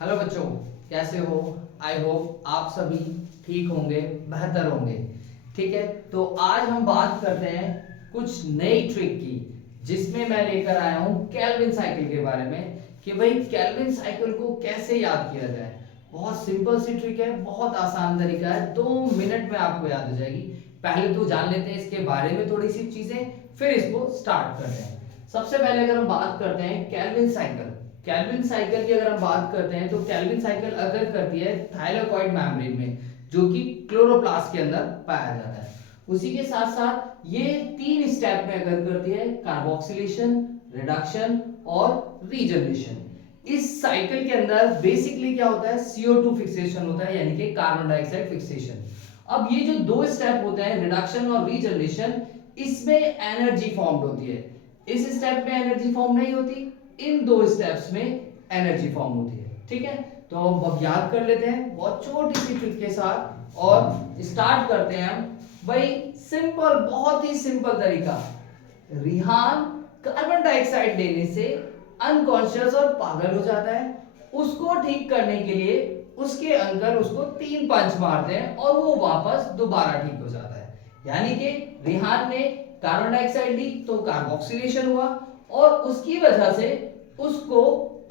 Hello बच्चों, कैसे हो? आई होप आप सभी ठीक होंगे, बेहतर होंगे। ठीक है, तो आज हम बात करते हैं कुछ नई ट्रिक की, जिसमें मैं लेकर आया हूं केल्विन साइकिल के बारे में कि भाई केल्विन साइकिल को कैसे याद किया जाए। बहुत सिंपल सी ट्रिक है, बहुत आसान तरीका है, 2 मिनट में आपको याद हो जाएगी। पहले तो जान लेते हैं इसके बारे में थोड़ी सी चीजें, फिर इसको स्टार्ट करते हैं। सबसे पहले अगर हम बात करते हैं केल्विन साइकिल, केल्विन साइकिल की अगर हम बात करते हैं तो केल्विन साइकिल अगर करती है थाइलाकॉइड मेम्ब्रेन में, जो कि क्लोरोप्लास्ट के अंदर पाया जाता है। उसी के साथ साथ ये 3 स्टेप में अगर करती है, कार्बोक्सिलेशन, रिडक्शन और रीजनरेशन। इस साइकिल के अंदर बेसिकली क्या होता है, CO2 फिक्सेशन होता है, यानी कि कार्बन डाइऑक्साइड फिक्सेशन। अब ये जो 2 स्टेप होते हैं, रिडक्शन और रीजनरेशन, इसमें एनर्जी फॉर्म्ड होती है। इस स्टेप में एनर्जी फॉर्म नहीं होती, इन 2 स्टेप्स में एनर्जी फॉर्म होती है। ठीक है, तो अब याद कर लेते हैं बहुत छोटी सी ट्रिक के साथ और स्टार्ट करते हैं हम। भाई सिंपल, बहुत ही सिंपल तरीका। रिहान कार्बन डाइऑक्साइड लेने से अनकॉन्शियस और पागल हो जाता है। उसको ठीक करने के लिए उसके अंकल उसको 3 पंच मारते हैं और वो वापस दोबारा ठीक हो जाता है। यानी कि रिहान ने कार्बन डाइऑक्साइड ली तो कार्बोक्सिलेशन हुआ और उसकी वजह से उसको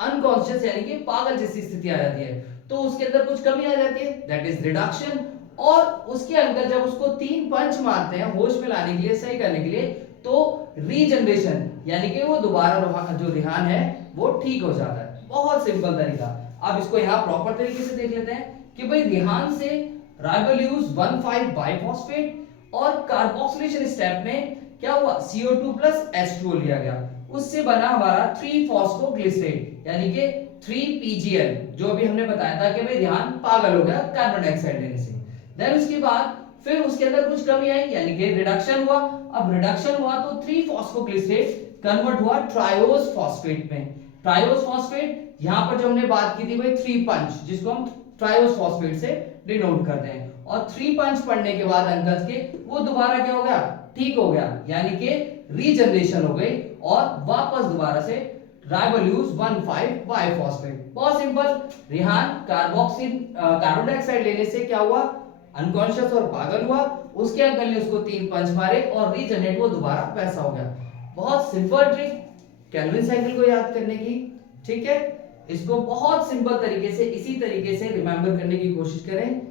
अनकॉन्शियस यानी कि पागल जैसी स्थिति आ जाती है, तो उसके अंदर कुछ कमी आ जाती है, दैट इज रिडक्शन। और उसके अंदर जब उसको 3 पंच मारते हैं होश में लाने के लिए, सही करने के लिए, तो रीजनरेशन यानी कि वो दोबारा जो रिहान है वो ठीक हो जाता है। बहुत सिंपल तरीका। अब इसको यहाँ प्रॉपर तरीके से देख लेते हैं कि भाई रिहान से राइबोल्यूज 1,5 बाइफॉस्फेट और कार्बोक्सिलेशन स्टेप में क्या हुआ, CO2 प्लस H2O लिया गया, उससे बना हमारा 3 फॉस्फोग्लिसरेट यानी कि 3PGL, जो अभी हमने बताया था कि भाई रिहान पागल हो गया कार्बन डाइऑक्साइड लेने से। देन उसके बाद फिर उसके अंदर कुछ कमी आई यानी कि रिडक्शन हुआ। अब रिडक्शन हुआ तो 3 फॉस्फोग्लिसरेट कन्वर्ट हुआ ट्रायोज फॉस्फेट में। ट्रायोज फॉस्फेट यहां पर जो हमने बात की थी भाई 3 पंच, जिसको हम ट्रायोज फॉस्फेट से डिनोट करते हैं, और 3 पंच पढ़ने के बाद अंकज के वो दोबारा क्या हो गया, ठीक हो गया, यानी कि रीजनरेशन हो गई और वापस दोबारा से राइबोल्यूज 1,5 बाइफॉस्फेट। बहुत सिंपल। रिहान कार्बन डाइऑक्साइड लेने से क्या हुआ, अनकॉन्शियस और पागल हुआ, उसके अंकल ने उसको 3 पंच मारे और रीजनरेट वो दोबारा वैसा हो गया। बहुत सिंपल ट्रिक केल्विन साइकिल को याद करने की। ठीक है, इसको बहुत सिंपल तरीके से इसी तरीके से रिमेंबर करने की कोशिश करें,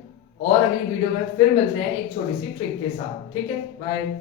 और अगली वीडियो में फिर मिलते हैं एक छोटी सी ट्रिक के साथ। ठीक है, बाय।